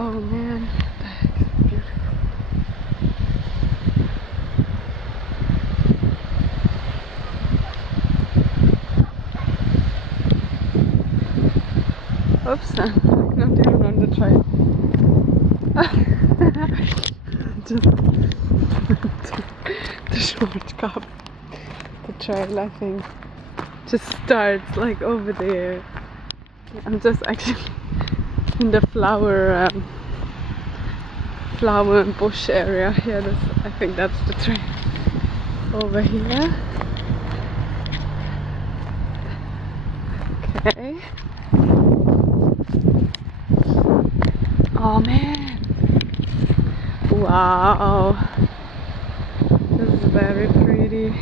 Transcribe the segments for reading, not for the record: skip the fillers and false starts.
Oh man, that's beautiful. Oops, I'm not even on the trail. Just the shortcut. The trail, I think, just starts like over there. I'm just actually in the flower and bush area here. I think that's the trail over here. Okay. Oh man! Wow! This is very pretty.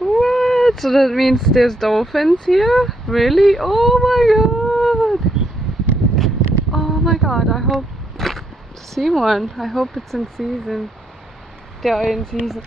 What? So that means there's dolphins here? Really? Oh my god! Oh my god, I hope to see one. I hope it's in season. They are in season.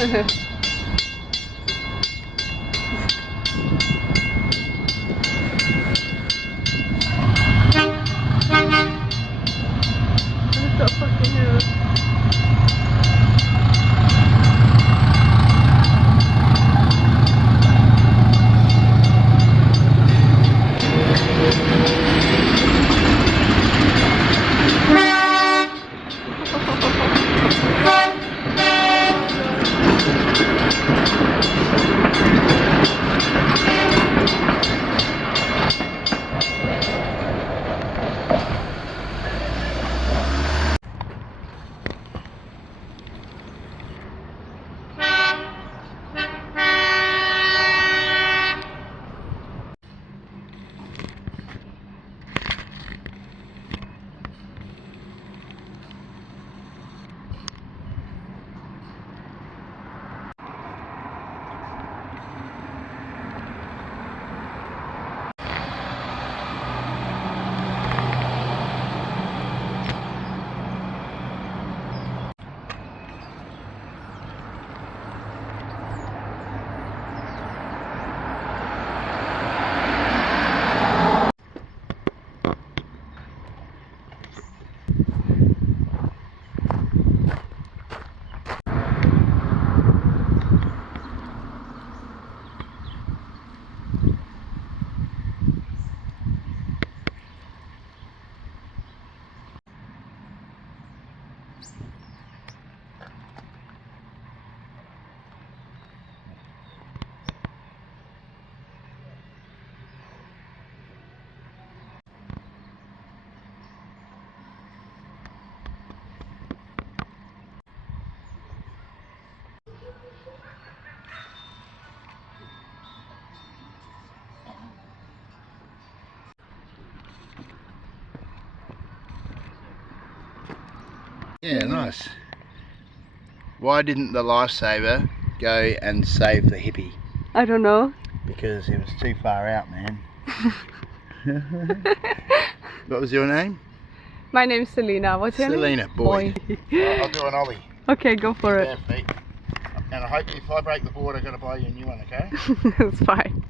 What the fucking hell? Yeah, nice. Why didn't the lifesaver go and save the hippie? I don't know. Because it was too far out, man. What was your name? My name's Celina. What's your name? Celina, boy. Well, I'll do an ollie. Okay, go for it. Bare feet. And I hope if I break the board, I've got to buy you a new one, okay? It's fine.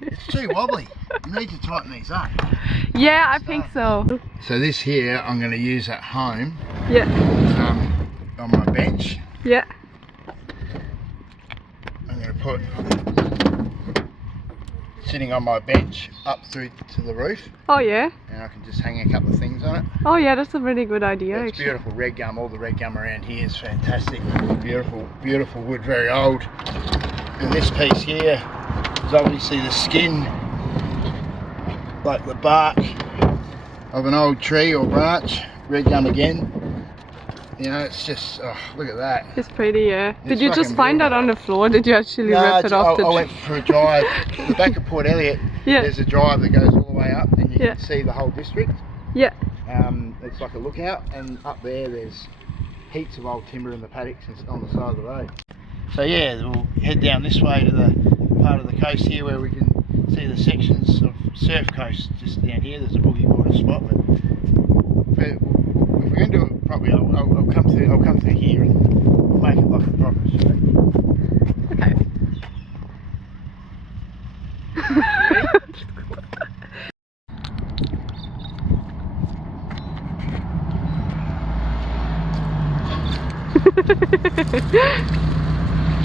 It's too wobbly. You need to tighten these up. Yeah, I think so. So this here, I'm going to use at home. Yeah. On my bench. Yeah. I'm going to put sitting on my bench up through to the roof. Oh yeah. And I can just hang a couple of things on it. Oh yeah, that's a really good idea. It's beautiful red gum. All the red gum around here is fantastic. Beautiful, beautiful wood, very old. And this piece here is obviously the skin, like the bark of an old tree or branch. Red gum again. You know, it's just, oh, look at that. It's pretty, yeah. It's Did you just find that on the floor? Did you actually rip it off the I went for a drive. The back of Port Elliot, yeah. There's a drive that goes all the way up and you yeah. can see the whole district. Yeah. It's like a lookout, and up there's heaps of old timber in the paddocks on the side of the road. So yeah, we'll head down this way to the part of the coast here where we can see the sections of surf coast just down here. There's a boogie boarder spot, but if we're going to do it properly, I'll come through here and make it like a proper street. Okay.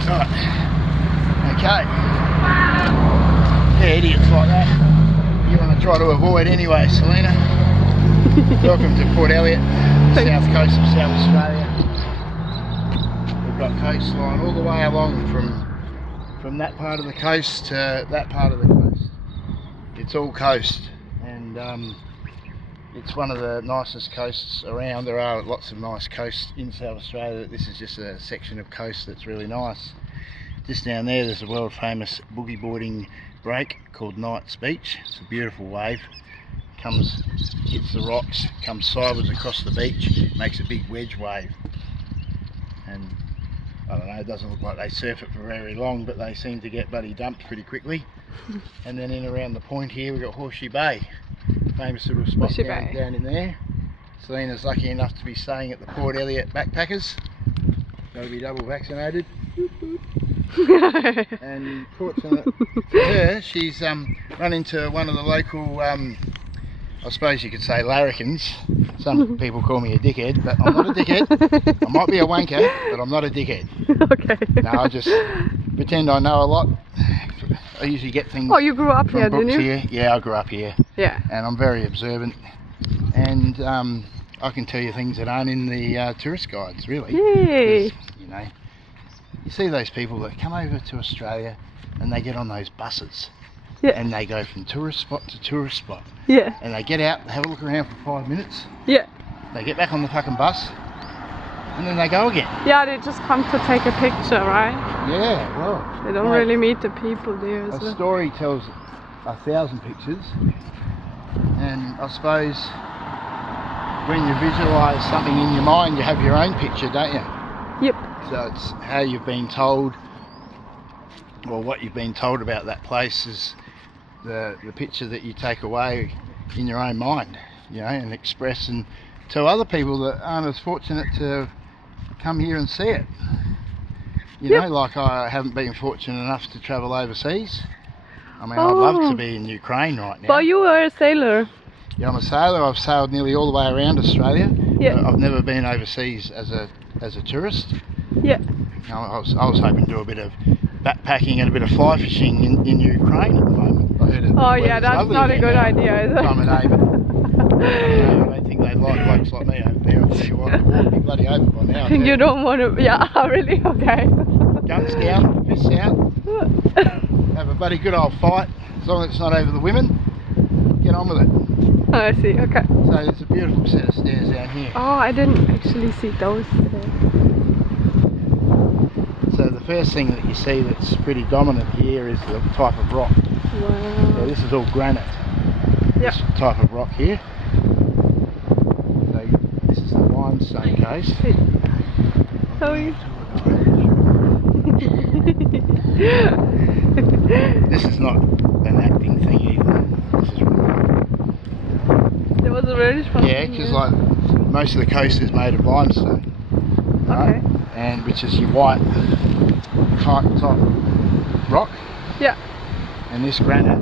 Right. Okay. Yeah, idiots like that you want to try to avoid anyway, Celina. Welcome to Port Elliot, south coast of South Australia. We've got coastline all the way along from that part of the coast to that part of the coast. It's all coast, and it's one of the nicest coasts around. There are lots of nice coasts in South Australia. This is just a section of coast that's really nice. Just down there's a world famous boogie boarding break called Knight's Beach. It's a beautiful wave. Comes, hits the rocks, comes sideways across the beach, makes a big wedge wave. And I don't know, it doesn't look like they surf it for very long, but they seem to get bloody dumped pretty quickly. And then in around the point here we've got Horseshoe Bay. Famous little spot down in there. Celina's lucky enough to be staying at the Port Elliot Backpackers. Got to be double vaccinated. And fortunate for her, she's run into one of the local, I suppose you could say, larrikins. Some people call me a dickhead, but I'm not a dickhead. I might be a wanker, but I'm not a dickhead. Okay. No, I just pretend I know a lot. I usually get things. Oh, you grew up here, didn't you? Here. Yeah, I grew up here. Yeah. And I'm very observant, and I can tell you things that aren't in the tourist guides, really. Yay. You know, you see those people that come over to Australia and they get on those buses. Yeah. And they go from tourist spot to tourist spot. Yeah. And they get out, they have a look around for 5 minutes. Yeah. They get back on the fucking bus, and then they go again. Yeah, they just come to take a picture, right? Yeah, well. They don't really meet the people there. A story tells 1,000 pictures, and I suppose when you visualise something in your mind, you have your own picture, don't you? Yep. So it's how you've been told, or what you've been told about that place is the picture that you take away in your own mind, you know, and express and tell other people that aren't as fortunate to come here and see it. You know, like I haven't been fortunate enough to travel overseas. I mean, I'd love to be in Ukraine right now. But you were a sailor. Yeah, I'm a sailor. I've sailed nearly all the way around Australia. Yeah. I've never been overseas as a tourist. Yeah. You know, I was hoping to do a bit of backpacking and a bit of fly fishing in Ukraine at the moment. I heard oh yeah, that's not a good idea, is it? Time of day, but I don't think they like blokes like me over there. I'll tell you what, the water be bloody over by now. You don't want to, yeah, really? Okay. Guns down, fists out, have a bloody good old fight, as long as it's not over the women, get on with it. Oh, I see, okay. So there's a beautiful set of stairs down here. Oh, I didn't actually see those today. So the first thing that you see that's pretty dominant here is the type of rock. Wow. So this is all granite, Yep. this type of rock here. So this is the limestone coast. How are you? This is not an acting thing either. This is real. There was a really fun Yeah, thing, because like most of the coast is made of limestone, right? Okay. And which is your white type rock. Yeah. And this granite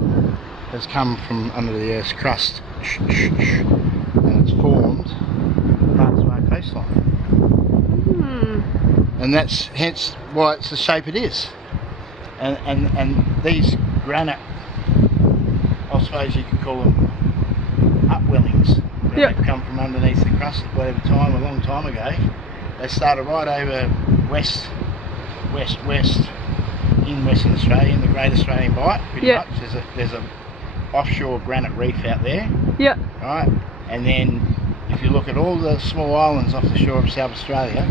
has come from under the Earth's crust, and it's formed parts of our coastline. And that's hence why it's the shape it is. And these granite, I suppose you could call them upwellings, where Yeah. they've come from underneath the crust at whatever time, a long time ago. They started right over west in Western Australia, in the Great Australian Bight, pretty Yeah. much. There's a offshore granite reef out there, Yeah. right? And then if you look at all the small islands off the shore of South Australia,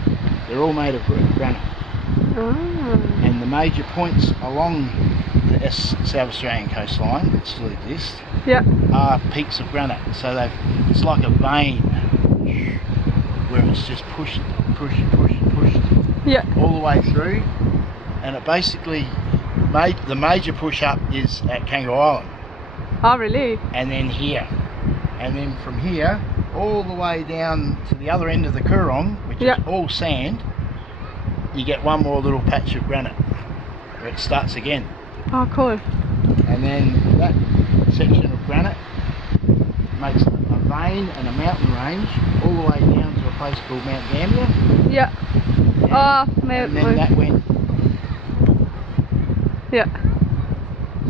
they're all made of granite. Ah. And the major points along the South Australian coastline that still exist Yeah. are peaks of granite. So it's like a vein where it's just pushed Yeah. all the way through, and it basically the major push up is at Kangaroo Island, Oh, really? and then here, and then from here all the way down to the other end of the Coorong, which Yeah. is all sand. You get one more little patch of granite where it starts again, Oh, cool. and then that section of granite makes a vein and a mountain range all the way down to a place called Mount Gambier. Yeah. Oh, man. And then that went. Yeah.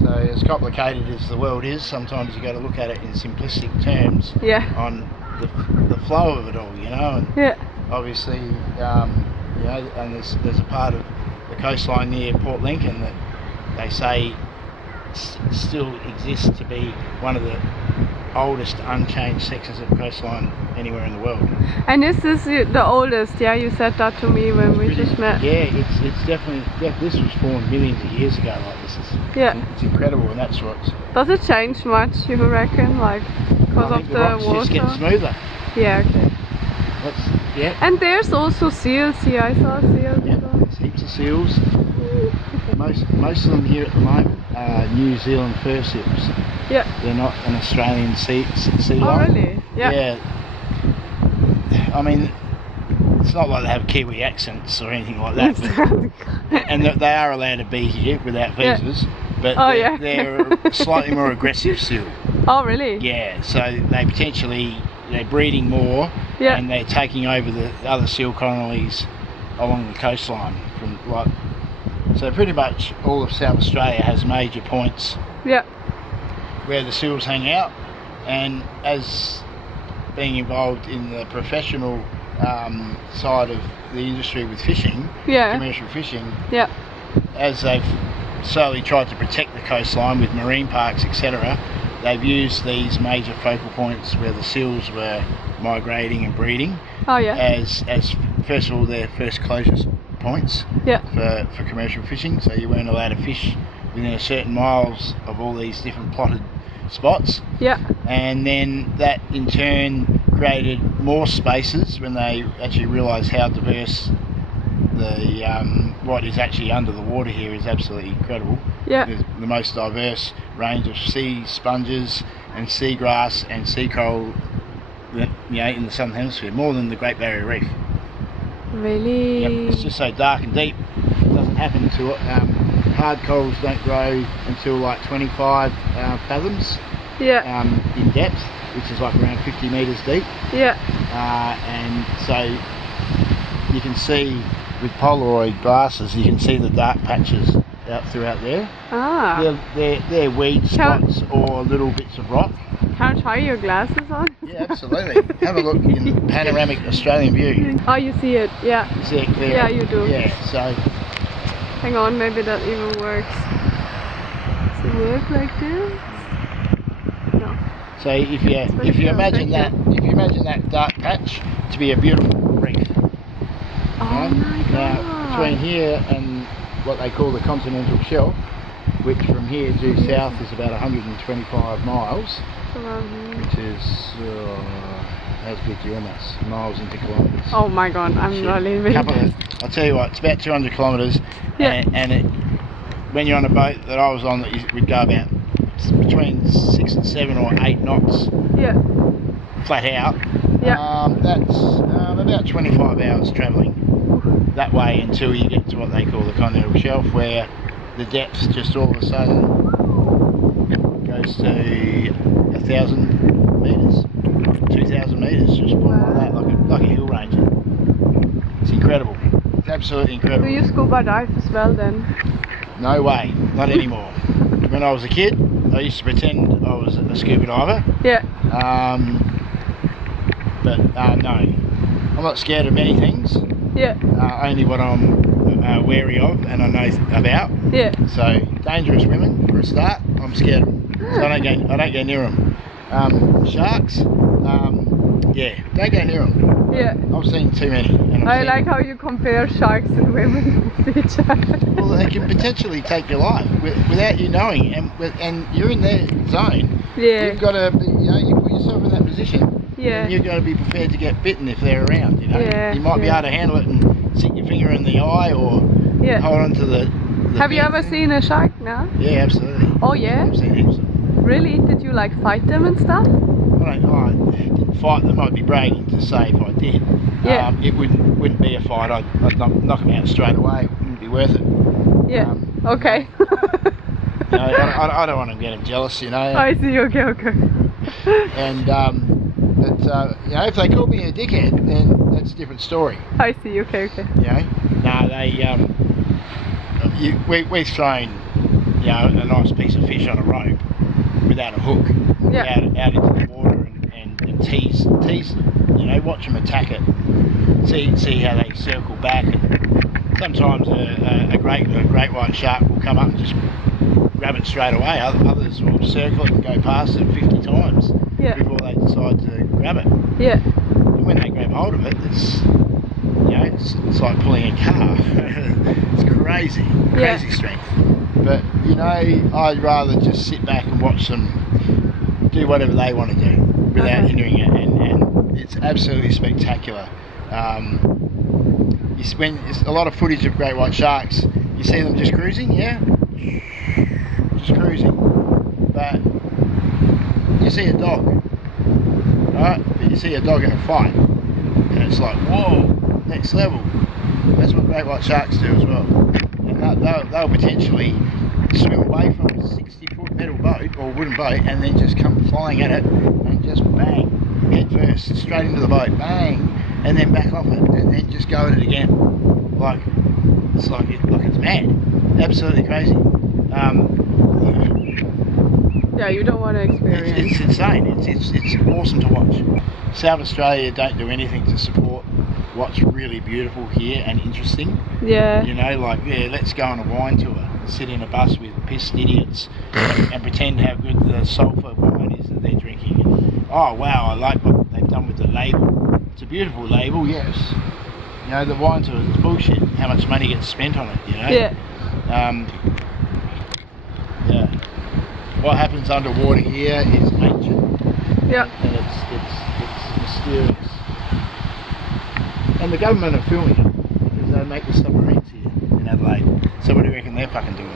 So as complicated as the world is, sometimes you got to look at it in simplistic terms Yeah. on the flow of it all, you know. And Yeah. obviously, you know, and there's a part of the coastline near Port Lincoln that they say still exists to be one of the oldest unchanged sections of coastline anywhere in the world. And this is the oldest, yeah? You said that to me when we just met. Yeah, it's definitely, this was formed millions of years ago. Like this is, Yeah. it's incredible, and that's what's. Does it change much, you reckon? Like, because I of think the rocks water? just get smoother. Yeah, okay. That's, yeah. And there's also seals here. I saw seals. Yeah, there's heaps of seals. Most of them here at the moment are New Zealand fur seals. Yeah. They're not an Australian sea Oh, lion. really? Yeah. Yeah. I mean, it's not like they have Kiwi accents or anything like that. And they are allowed to be here without Yeah. visas. But Oh, they're, yeah. they're a slightly more aggressive seal. Oh, really? Yeah, so they're breeding more, Yeah. and they're taking over the other seal colonies along the coastline from like. So pretty much all of South Australia has major points Yeah. where the seals hang out, and as being involved in the professional side of the industry with fishing, Yeah. commercial fishing, Yeah. as they've slowly tried to protect the coastline with marine parks, etc., they've used these major focal points where the seals were migrating and breeding Oh, yeah. as first of all their first closure points Yeah. for commercial fishing. So you weren't allowed to fish within a certain miles of all these different plotted spots, Yeah. and then that in turn created more spaces when they actually realised how diverse the what is actually under the water here is absolutely incredible. Yeah. There's the most diverse range of sea sponges and seagrass and sea coral, you know, in the southern hemisphere, more than the Great Barrier Reef. Really? Yep, it's just so dark and deep. It doesn't happen to it. Hard corals don't grow until like 25 fathoms Yeah. in depth, which is like around 50 metres deep. Yeah. And so you can see with Polaroid glasses, you can see the dark patches out throughout there. Ah. They're weed spots or little bits of rock. Can I try your glasses on? Yeah, absolutely. Have a look in panoramic Australian view. Oh, you see it. Yeah. See it clear? Yeah, you do. Yeah, so Hang on, maybe that even works. Does it work like this? No. so if you imagine that dark patch to be a beautiful reef. Oh Right? my god. Now, between here and what they call the continental shelf, which from here due south is about 125 miles, around here. which is how's big almost miles into kilometres. Oh my god, I'm really really bad. I'll tell you what, it's about 200 kilometres, Yeah. and when you're on a boat that I was on, that we'd go about between 6 and 7 or 8 knots. Yeah. Flat out. Yeah. That's about 25 hours travelling that way until you get to what they call the continental shelf, where the depth just all of a sudden goes to 1,000 metres, 2,000 metres, just like that, like a hill range. It's incredible. It's absolutely incredible. Do you scuba dive as well then? No way, not anymore. When I was a kid, I used to pretend I was a scuba diver. Yeah. But no, I'm not scared of many things. Yeah. Only what I'm wary of and I know about. Yeah. So dangerous women for a start. I'm scared of them. So I don't go near them. Sharks. Yeah, don't go near them. Yeah. I've seen too many. And I like how you compare sharks and women with each other. Well, they can potentially take your life without you knowing, and you're in their zone. Yeah. You've got to be, you put yourself in that position. Yeah. And you've got to be prepared to get bitten if they're around. Yeah. You might be able to handle it and stick your finger in the eye or hold on to the Have you ever seen a shark now? Yeah, absolutely. Oh yeah? I've seen heaps of them. Really? Did you like fight them and stuff? I didn't fight them. I'd be bragging to say if I did. Yeah. It wouldn't be a fight. I'd knock them out straight away. It wouldn't be worth it. Yeah. Okay. I don't want to get them jealous, I see. Okay. And but if they call me a dickhead, then that's a different story. I see. Okay. No, we've thrown a nice piece of fish on a rope without a hook out into the water and tease them. Watch them attack it. See how they circle back. And sometimes a great white shark will come up and just grab it straight away. Others will circle it and go past it 50 times before they decide to grab it. Yeah. And when they grab hold of it, it's like pulling a car. It's crazy strength. But I'd rather just sit back and watch them do whatever they want to do without hindering it, and it's absolutely spectacular. When it's a lot of footage of great white sharks, you see them just cruising, just cruising, but you see a dog, right? But you see a dog in a fight, and it's like, whoa, next level. That's what great white sharks do as well, and they'll potentially swim away from a 60-foot metal boat or wooden boat and then just come flying at it and just bang, head first, straight into the boat, bang, and then back off it and then just go at it again. It's mad, absolutely crazy. Yeah, you don't want to experience. It's insane. It's awesome to watch. South Australia don't do anything to support what's really beautiful here and interesting. Yeah. Let's go on a wine tour, sit in a bus with pissed idiots and pretend how good the sulphur wine is that they're drinking. Oh wow, I like what they've done with the label. It's a beautiful label, yes. The wine tour is bullshit. How much money gets spent on it, Yeah. What happens underwater here is ancient. Yeah. And it's mysterious. And the government are filming it because they make the submarines here in Adelaide. So what do you reckon they're fucking doing?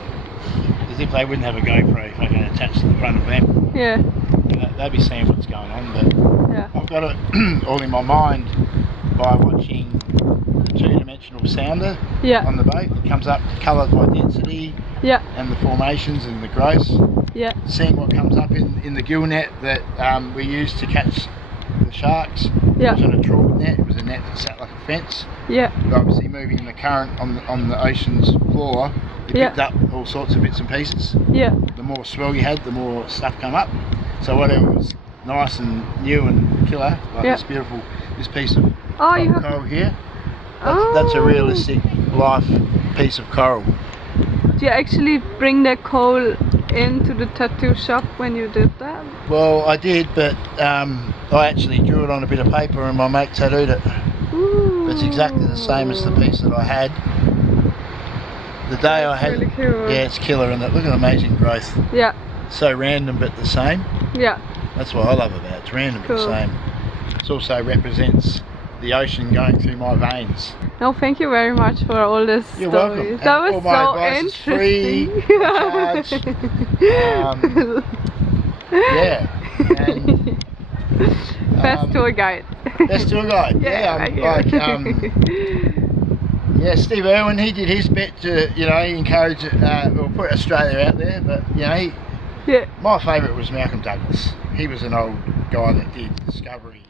As if they wouldn't have a GoPro fucking attached to the front of them. Yeah. They'd be seeing what's going on, but I've got it all in my mind by watching the two-dimensional sounder on the boat. It comes up coloured by density and the formations and the growth. Yeah. Seeing what comes up in the gill net that we use to catch the sharks. It wasn't a trawled net, it was a net that sat like a fence. Yeah. But obviously moving in the current on the ocean's floor, it picked up all sorts of bits and pieces. Yeah. The more swell you had, the more stuff come up. So whatever was nice and new and killer, like this piece of coral here, that's a realistic life piece of coral. Do you actually bring the coal into the tattoo shop when you did that? Well, I did, but I actually drew it on a bit of paper and my mate tattooed it. Ooh. It's exactly the same as the piece that I had. The day I had, really cool. it's killer, and look at the amazing growth. Yeah. So random but the same. Yeah. That's what I love about it. It's random but Cool. the same. It also represents the ocean going through my veins. No, thank you very much for all this You're stories. welcome. That And was all my so advice is interesting. free, no charge. Yeah. And, Best tour guide. best tour guide. Yeah, yeah, Steve Irwin, he did his bit to, you know, encourage, or put Australia out there, but, you know, Yeah. my favourite was Malcolm Douglas. He was an old guy that did Discovery.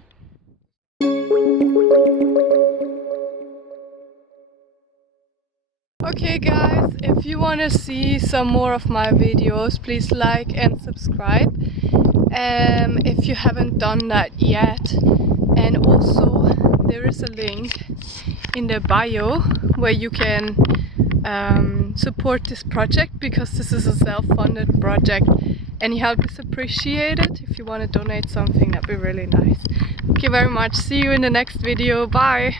Okay guys, if you want to see some more of my videos, please like and subscribe. If you haven't done that yet. And also there is a link in the bio where you can support this project, because this is a self-funded project. Any help is appreciated. If you want to donate something, that'd be really nice. Thank you very much. See you in the next video. Bye!